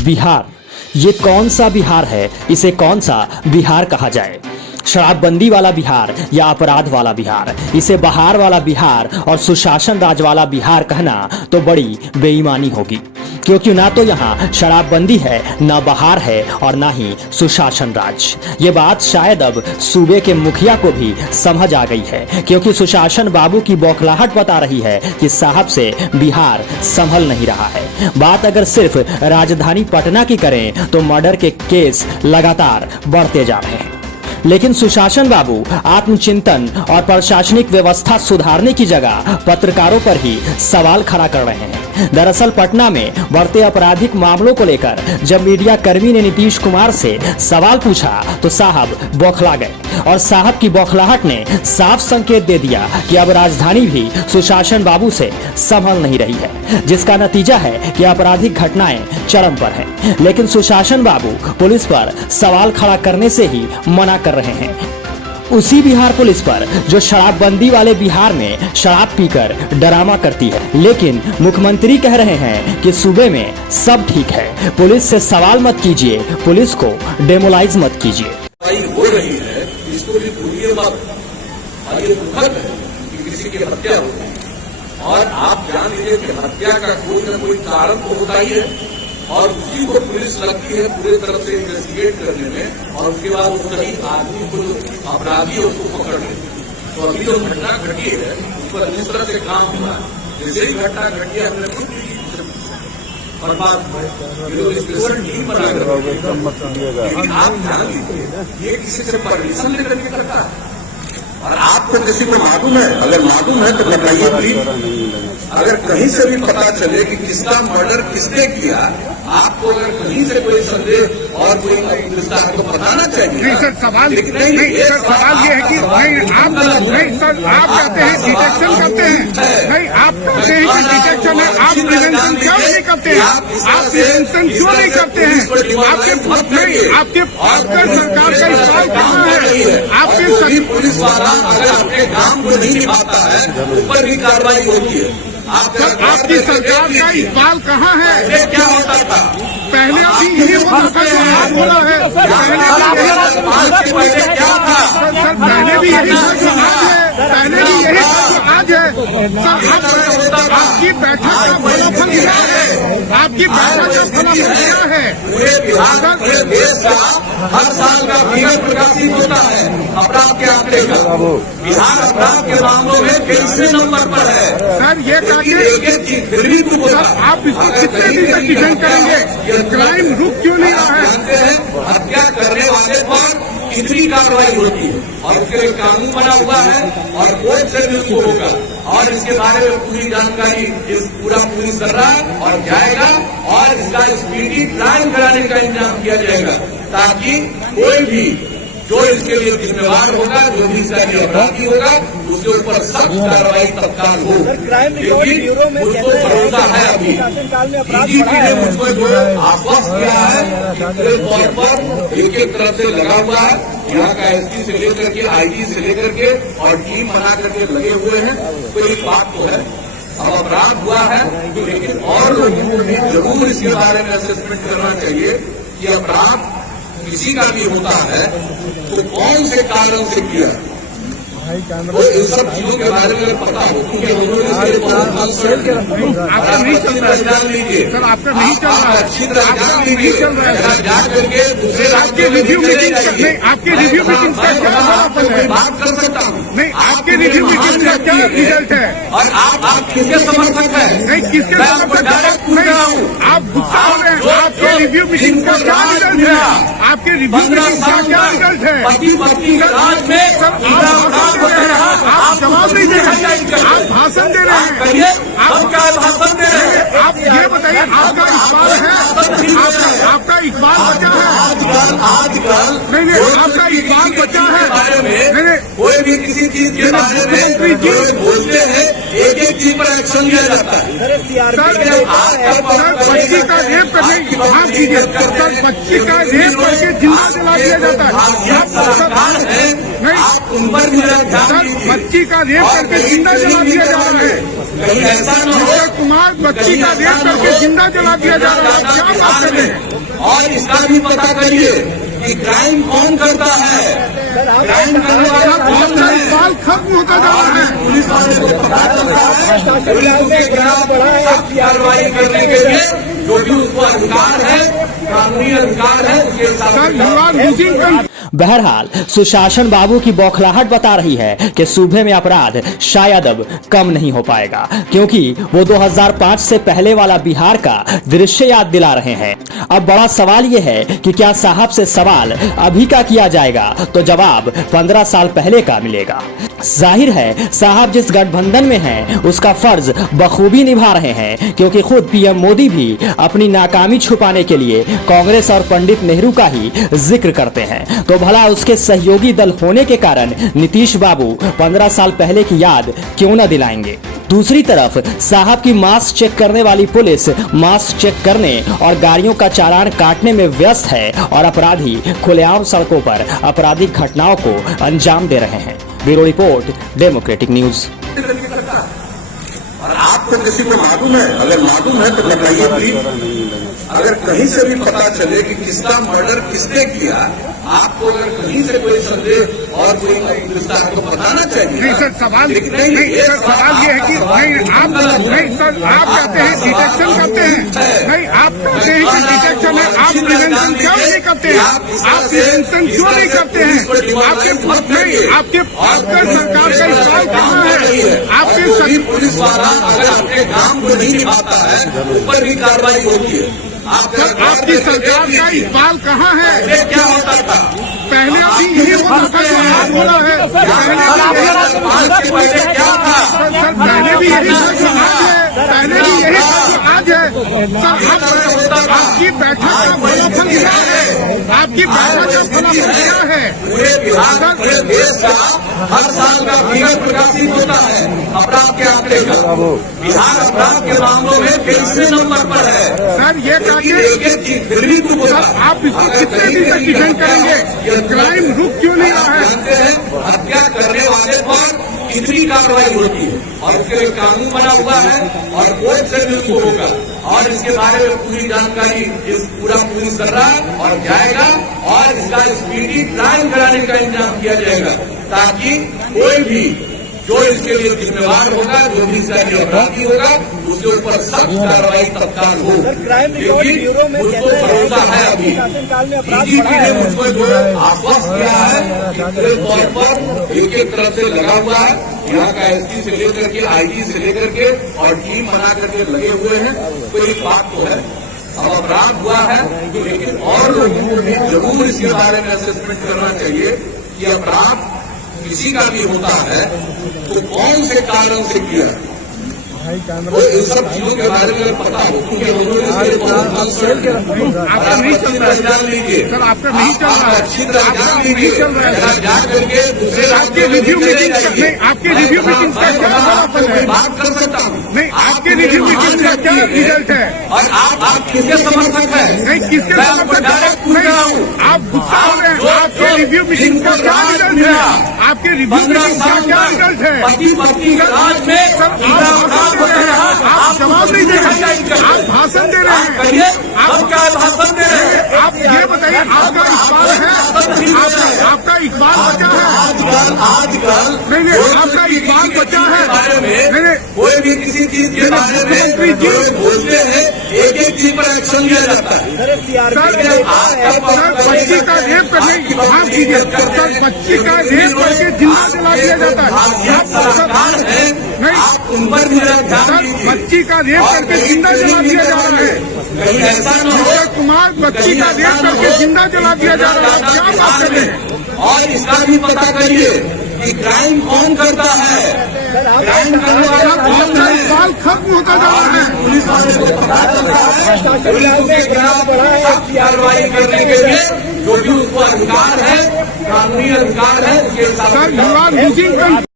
बिहार, ये कौन सा बिहार है? इसे कौन सा बिहार कहा जाए? शराबबंदी वाला बिहार या अपराध वाला बिहार? इसे बहार वाला बिहार और सुशासन राज वाला बिहार कहना तो बड़ी बेईमानी होगी, क्योंकि ना तो यहाँ शराबबंदी है, ना बहार है और ना ही सुशासन राज। ये बात शायद अब सूबे के मुखिया को भी समझ आ गई है, क्योंकि सुशासन बाबू की बौखलाहट बता रही है कि साहब से बिहार संभल नहीं रहा है। बात अगर सिर्फ राजधानी पटना की करें तो मर्डर के केस लगातार बढ़ते जा रहे हैं, लेकिन सुशासन बाबू आत्मचिंतन और प्रशासनिक व्यवस्था सुधारने की जगह पत्रकारों पर ही सवाल खड़ा कर रहे हैं। दरअसल पटना में बढ़ते आपराधिक मामलों को लेकर जब मीडिया कर्मी ने नीतीश कुमार से सवाल पूछा तो साहब बौखला गए, और साहब की बौखलाहट ने साफ संकेत दे दिया कि अब राजधानी भी सुशासन बाबू से संभल नहीं रही है, जिसका नतीजा है कि आपराधिक घटनाएं चरम पर हैं। लेकिन सुशासन बाबू पुलिस पर सवाल खड़ा करने से ही मना कर रहे हैं। उसी बिहार पुलिस पर जो शराबबंदी वाले बिहार में शराब पीकर ड्रामा करती है, लेकिन मुख्यमंत्री कह रहे हैं कि सूबे में सब ठीक है। पुलिस से सवाल मत कीजिए, पुलिस को डेमोलाइज मत कीजिए। हो रही है, इसको भी भूलिए मत। और ये दुखद है कि किसी की हत्या हो गई, और आप जान लीजिए कि हत्या का कोई न कोई कारण तो होता ही है, और उसी को पुलिस लगती है पूरी तरफ से इन्वेस्टिगेट करने में, और उसके बाद उस सही आदमी को जो अपराधी है उसको पकड़ ले। तो अभी जो घटना घटी है उस पर जिस तरह से काम हुआ, जैसे ही घटना घटी है हमने खुद और बात स्पेशल टीम बनाकर आप जान लीजिए ये किसी से परमिशन लेकर के करता है। और आपको किसी को मालूम है? अगर मालूम है तो बताइए प्लीज। अगर कहीं से भी पता चले कि किसका मर्डर किसने किया, आपको अगर कहीं से कोई संदेह और कोई विस्तार को बताना चाहिए। नहीं सर, सवाल नहीं सर, सवाल ये है कि नहीं आप नहीं सर, आप कहते हैं डिटेक्शन करते हैं, नहीं आप कहते हैं कि डिटेक्शन है, आप प्रिवेंशन क्यों नहीं करते हैं? आप प्रिवेंशन क्यों नहीं करते हैं? आपके सरकार का इस्तेमाल कहाँ है? आपके सभी पुलिस वाला अगर अपने काम को नहीं निभाता है ऊपर भी कार्रवाई होती है। आपकी सरकार का इकबाल कहाँ है? क्या होता था पहले भी यही होता था जो आप बोला है, पहले क्या था? सर पहले भी यही था जो आज है, पहले भी यही था जो आज है। सर आपकी बैठक का फलाफल क्या है? आपकी बैठक का फलाफल क्या है? पूरे बिहार पूरे देश का हर साल का फिगर प्रकाशित होता है अपराध के आंकड़े का। बिहार अपराध के मामलों में 23वें नंबर पर है। सर ये फिर भी कुछ होता है। आप इसको कितने दिन तक डिफेंड करेंगे? क्राइम रुक क्यों नहीं रहा है? जानते हैं हत्या करने वाले पर कितनी कार्रवाई होती है, और उसके लिए कानून बना हुआ है और कोर्ट से भी उसको होगा, और इसके बारे में पूरी जानकारी इस पूरा पुलिस कर रहा है और जाएगा, और इसका स्पीडी ट्रायल कराने का इंतजाम किया जाएगा, ताकि कोई भी जो इसके लिए जिम्मेवार होगा, जो भी इसका अपराधी होगा, उसके ऊपर सख्त कार्रवाई तत्काल हो। लेकिन मुझको भरोसा है अभी डीजीपी ने मुझको जो आश्वस्त किया है पूरे तौर पर एक तरफ से लगा हुआ है, यहाँ का एसपी से लेकर के आईजी से लेकर के और टीम बना करके लगे हुए हैं। तो एक बात तो है, अब अपराध हुआ है, लेकिन और लोगों को भी जरूर इसके बारे में असेसमेंट करना चाहिए कि अपराध किसी का भी होता है तो कौन से कारण से किया, तो इन सब चीजों के बारे में पता हो, क्योंकि आपका नहीं चल रहा है। जान लीजिए सर आपका नहीं चल रहा है, अच्छी तरह जान लीजिए, जान करके दूसरे आपके रिव्यू मीटिंग नहीं, आपके रिव्यू मीटिंग का क्या फलाफल है? बात कर सकता हूँ। नहीं, आपके रिव्यू मीटिंग का क्या रिजल्ट है? और आप किसके समर्थक है? नहीं, किसके समर्थक नहीं, आप गुस्सा हो रहे हैं। आपके रिव्यू मीटिंग का क्या रिजल्ट है? आपके रिव्यू मीटिंग का क्या रिजल्ट है? पति पत्नी राज में आप जवाब नहीं दे रहे, आप भाषण दे रहे हैं। आप क्या भाषण दे रहे हैं? आप ये बताइए, आपका इकबाल है? आपका इकबाल बचा है? आजकल नहीं, आपका इकबाल बचा है? नहीं, कोई भी किसी चीज के बारे में बोलते हैं, एक एक चीज पर एक्शन लिया जाता है। सर बच्ची का रेप करने माफ कीजिए, सर बच्ची का रेप करके जिंदा जला दिया जाता है। नहीं, उन पर सर बच्ची का रेप करके जिंदा जला दिया जा रहा है। कहीं ऐसा न हो अक्षय कुमार बच्ची का रेप करके जिंदा जला दिया जा रहा है, क्या बात कर रहे हैं? और इसका भी पता करिए कि क्राइम कौन करता है, क्राइम करने वाला कौन है। इकबाल खत्म होता जा रहा है। पुलिस वाले को पता चलता है, पुलिस के खिलाफ सख्त कार्रवाई करने के लिए जो भी उसको अधिकार है, कानूनी अधिकार है, उसके सर, यू आर हिसाब लूजिंग। बहरहाल सुशासन बाबू की बौखलाहट बता रही है कि सूबे में अपराध शायद अब कम नहीं हो पाएगा, क्योंकि वो 2005 से पहले वाला बिहार का दृश्य याद दिला रहे हैं। अब बड़ा सवाल ये है कि क्या साहब से सवाल अभी का किया जाएगा तो जवाब 15 साल पहले का मिलेगा। जाहिर है साहब जिस गठबंधन में हैं उसका फर्ज बखूबी निभा रहे हैं, क्योंकि खुद पीएम मोदी भी अपनी नाकामी छुपाने के लिए कांग्रेस और पंडित नेहरू का ही जिक्र करते हैं। तो भला उसके सहयोगी दल होने के कारण नीतीश बाबू 15 साल पहले की याद क्यों न दिलाएंगे। दूसरी तरफ साहब की मास्क चेक करने वाली पुलिस मास्क चेक करने और गाड़ियों का चालान काटने में व्यस्त है और अपराधी खुलेआम सड़कों पर आपराधिक घटनाओं को अंजाम दे रहे हैं। Bureau report, democratic news. और आपको किसी को मालूम है? अगर मालूम है तो बताइए प्लीज। अगर कहीं से भी पता चले कि किसका मर्डर किसने किया, आपको अगर कहीं से कोई संदेह और कोई विस्तार को बताना चाहिए। नहीं सर, सवाल नहीं सर, सवाल ये है कि नहीं आप नहीं सर, आप कहते हैं डिटेक्शन करते हैं, नहीं आप कहते हैं कि डिटेक्शन है, आप प्रिवेंशन क्यों नहीं करते हैं? आप प्रिवेंशन क्यों नहीं करते हैं? आपके नहीं आपके सरकार का इस्तेमाल कहाँ है? आपके सभी पुलिस वाला अगर अपने काम को नहीं निभाता है ऊपर भी कार्रवाई होती है। आपकी सरकार का इकबाल कहाँ है? क्या होता था पहले भी यही होता था जो आप बोला है। क्या था सर, पहले भी यही था जो आज है, पहले भी यही था जो आज है। सर, आपकी बैठक का फलाफल क्या है? आपकी बैठक का फलाफल क्या है? पूरे बिहार पूरे देश का हर साल का फिगर प्रकाशित होता है अपराध के आंकड़े का। बिहार अपराध के मामलों में 23वें नंबर पर है। सर, ये आप इसको कितने दिन तक डिफेंड करेंगे? क्राइम रुक क्यों नहीं रहा है? जानते हैं हत्या करने वाले पर कितनी कार्रवाई होती है और इसके लिए कानून बना हुआ है और कोर्ट से भी उसको होगा। और इसके बारे में पूरी जानकारी इस पूरा पुलिस कर रहा है और जाएगा और इसका स्पीडी ट्रायल कराने का इंतजाम किया जाएगा, ताकि कोई भी जो इसके लिए जिम्मेवार होगा, जो भी इसका अपराधी होगा, उसके ऊपर सख्त कार्रवाई तत्काल हो। लेकिन मुझको भरोसा है, अभी डीजीपी ने मुझको जो आश्वस्त किया है पूरे तौर पर इनके तरफ से लगा हुआ है, यहाँ का एसपी से लेकर के आईजी से लेकर के और टीम बना करके लगे हुए हैं। तो एक बात तो है, अब अपराध हुआ है, लेकिन और लोगों को भी जरूर इसके बारे में असेसमेंट करना चाहिए कि अपराध किसी का भी होता है तो कौन से कारण से किया। तो इन सब चीजों के बारे में पता हो, क्योंकि आपका नहीं चल रहा है। जान लीजिए सर, आपका नहीं चल रहा है। अच्छी तरह जान लीजिए, जा करके दूसरे आपके रिव्यू मीटिंग नहीं, आपके रिव्यू मीटिंग का क्या फलाफल है? बात कर सकता हूँ। नहीं, आपके रिव्यू मीटिंग का क्या रिजल्ट है? और आप किसके समर्थक हैं? नहीं, किसके मैं आपको समर्थक डायरेक्ट पूछ रहा हूँ। आप गुस्सा हो रहे हैं। आपके रिव्यू मीटिंग का क्या रिजल्ट है? आपके रिव्यू मीटिंग का क्या रिजल्ट है? पति पत्नी के राज में आप जवाब नहीं दे रहे, आप भाषण दे रहे हैं। आप क्या भाषण दे रहे हैं? आप ये बताइए, आपका इकबाल है? आपका इकबाल बचा है? आजकल नहीं, आपका इकबाल बचा है? बारे में नहीं, कोई भी किसी चीज के बारे में जो बोलते हैं, एक एक चीज पर एक्शन लिया जाता है। सर, बच्ची का रेप करने माफ कीजिए, सर, बच्ची का रेप करके जिंदा जला दिया जाता है। आप उन पर मेरा ध्यान सर, दीजिए। बच्ची का रेप करके जिंदा जला दिया जा रहा है। कहीं ऐसा न हो अक्षय कुमार बच्ची का रेप करके जिंदा जला दिया जा रहा है, क्या बात कर रहे हैं? और इसका भी पता करिए कि क्राइम कौन करता है, क्राइम करने वाला कौन है। इकबाल खत्म होता जा रहा है। पुलिस वाले को पता चलता है, पुलिस के खिलाफ सख्त कार्रवाई करने के लिए जो भी उसको अधिकार है, कानूनी अधिकार है, उसके सर, यू आर लूजिंग